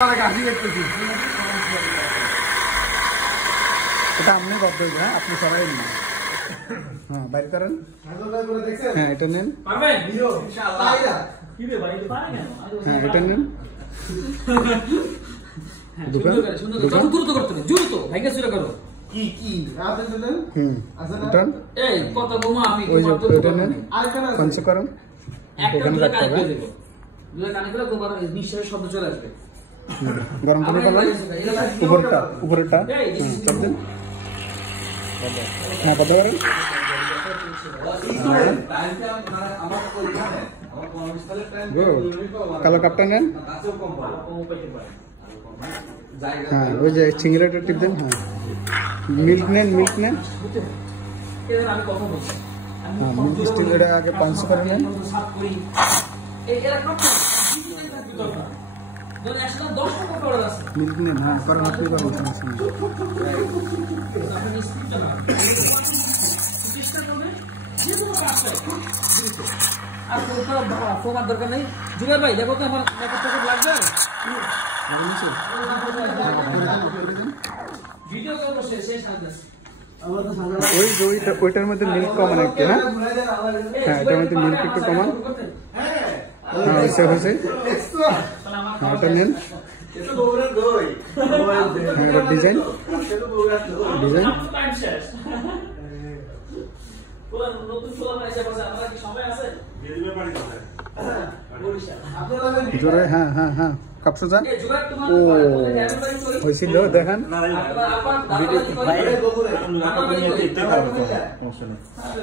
এটা আপনি বদ্ধ হয়েছে, হ্যাঁ আপনি সবাই না, হ্যাঁ বাইর করেন, হ্যাঁ এটা নেন, হ্যাঁ এটা নেন, দ্রুত করতে হবে, দ্রুত ভাইকে শুরু করো। কি কি এই কত বোমা আমি এটা নেন, পঞ্চ করেন, এখানে রাখতে হবে, দুটো কানে দিলে গোবর নিঃশ্বাসের শব্দ চলে আসবে। গরম করে ফেলেন উপরেরটা চাপ দেন, হ্যাঁ কত করেন, কালো কাপটা নেন, হ্যাঁ ওই যে চিংড়িটা টিপ দেন, হ্যাঁ মিল্ক নেন, হ্যাঁ মিল্ক স্টিল এটা আগে পাঁচ করে নেন, মিল্ক নেন, হ্যাঁ করেন আপনি পাবেন সমস্যা দরকার নেই। জুবের ভাই দেখো তো আমার লাগবে, ওইটার মধ্যে মিল্ক কমান একটু, হ্যাঁ হ্যাঁ এটার মধ্যে মিল্ক একটু কমান, হ্যাঁ হয়েছে, হ্যাঁ এটা নেন, হ্যাঁ এবার ডিজাইন জোরে, হ্যাঁ হ্যাঁ হ্যাঁ কাপসা যান, ও হয়েছিল দেখেন।